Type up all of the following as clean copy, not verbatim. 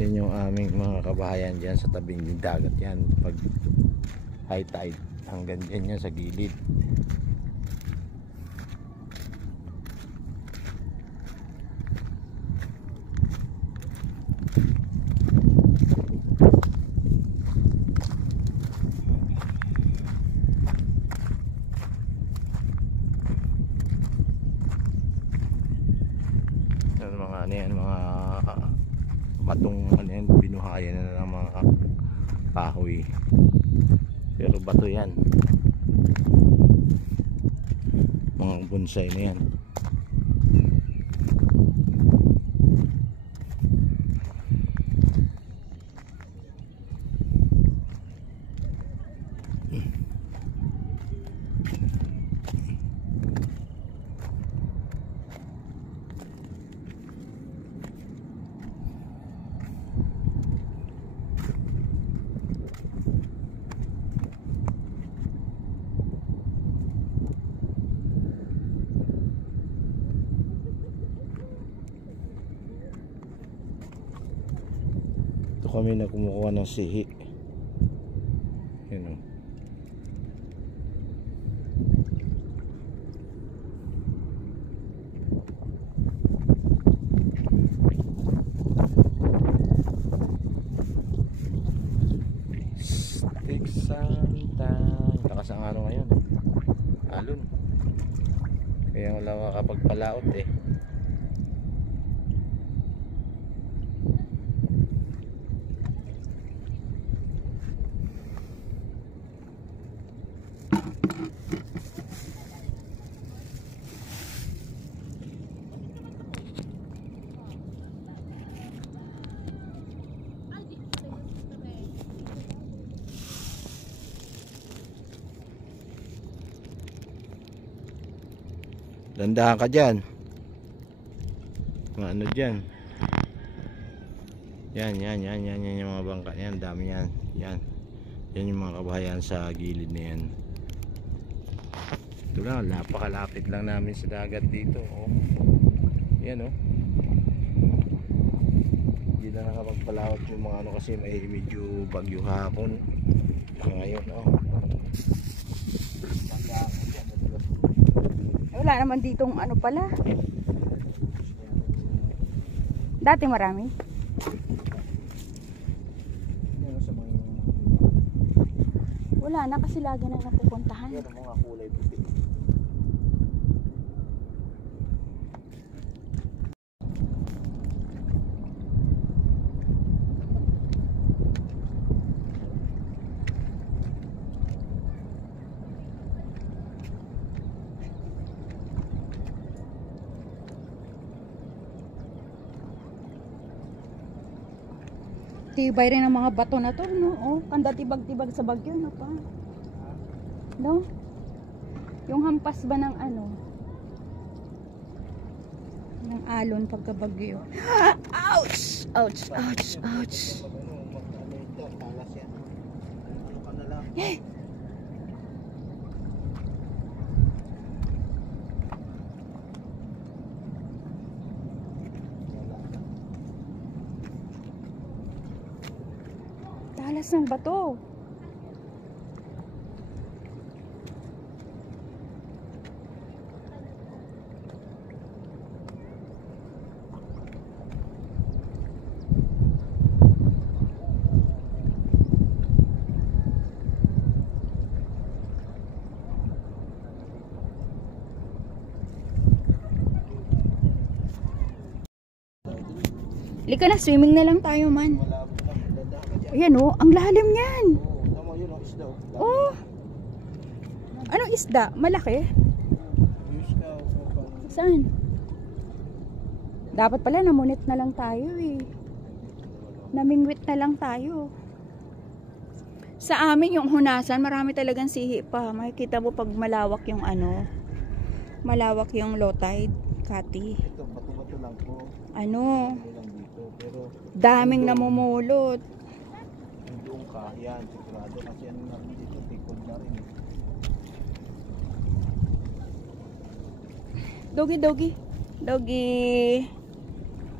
Yan yung aming mga kabahayan dyan sa tabing dagat yan. Pag high tide, hanggang dyan yan sa gilid. Yan mga ano yan, mga batong ano yan, binuhayan na ng mga kahoy, pero bato yan, mga bonsai na yan. Kami na kumukuha ng sihi. Yun o. Stig Santang. Lakas ang araw ngayon. Alon. Kaya wala makapagpalaot eh. Dandahan ka dyan. Mga ano dyan. Yan yung mga bangka. Yan, dami yan. Yan yung mga kabahayan sa gilid na yan. Ito lang, napakalapit lang namin sa dagat dito. Oh. Yan oh. Hindi na nakapagpalawat yung mga ano kasi may medyo bagyo hapon. Ngayon oh. Wala naman ditong ano pala. Dati marami. Wala na kasi lagi na napupuntahan. Yan ang mga kulay puti. Tibay rin ang mga bato na to, no? Oh, kanda tibag-tibag sa bagyo, no pa? No? Yung hampas ba ng ano? Ng alon pagka bagyo. Ouch! Ouch! Ouch! Ouch! Eh! Talas ng bato. Lika na, swimming na lang tayo man. Ayan o, ang lalim yan. Oh. Anong isda? Malaki? Saan? Dapat pala namunit na lang tayo eh. Namingwit na lang tayo. Sa amin yung hunasan, marami talagang sihi pa. Makikita mo pag malawak yung ano. Malawak yung low tide, Kati. Ito, bato-bato lang po. Ano? Daming namumulot. Doon ka, yan, sigurado kasi ano na rin dito, tikod na rin. Doggy, doggy. Doggy.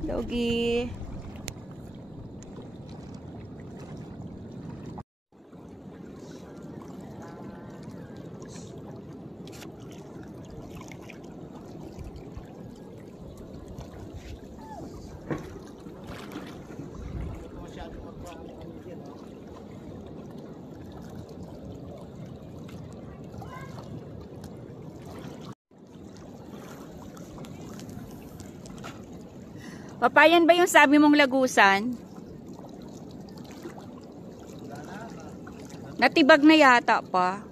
Doggy. Papayan ba yung sabi mong lagusan? Natibag na yata pa.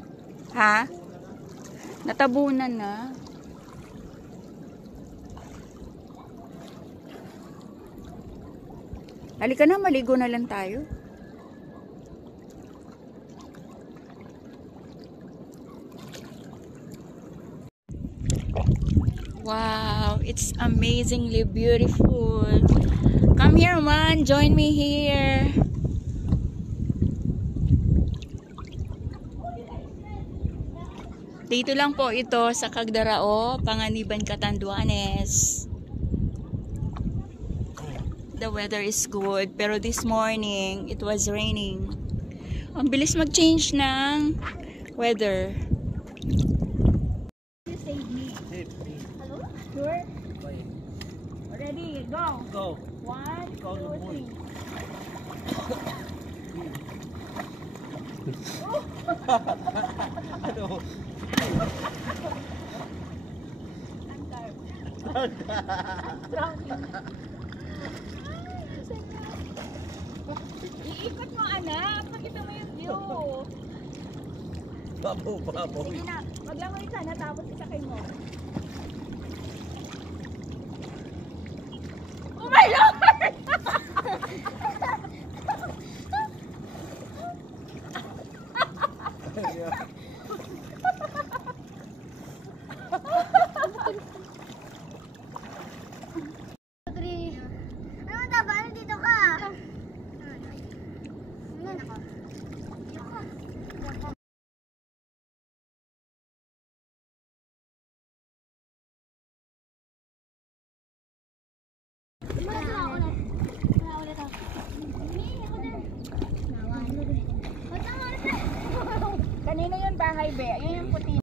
Ha? Natabunan na. Halika na, maligo na lang tayo. Wow, it's amazingly beautiful. Come here, man. Join me here. Dito lang po ito sa Cagdarao, Panganiban, Catanduanes. The weather is good, pero this morning, it was raining. Ang bilis mag-change ng weather. Save me. Hello? Sure? Ready, go. Go. 1, 2, 3. Ano? Iikot mo, anak. Pakita mo yung view. Babaw. Sige na. Maglangoy ka na tapos isakay mo. Oh my Lord! Ano dapat? Dito ka. Kanino yung bahay, be? Ayun yung puti.